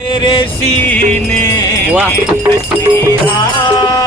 तेरे सीने वाह. में तस्वीरा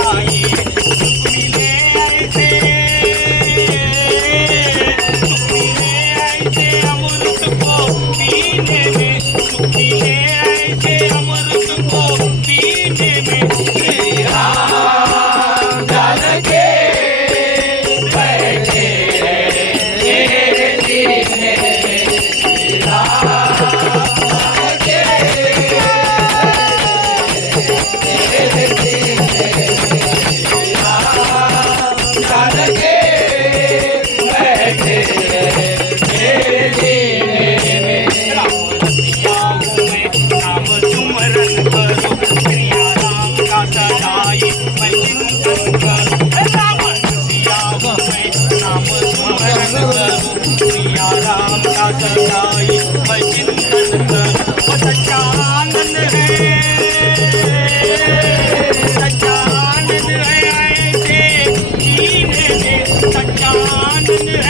தாயே Yeah.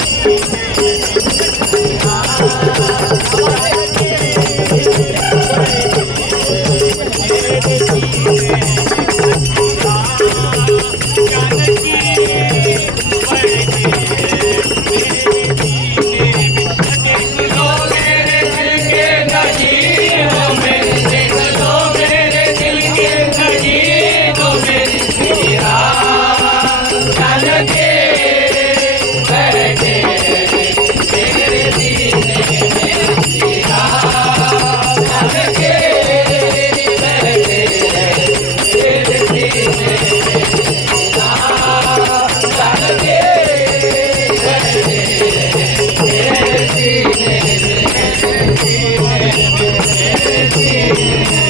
Hey!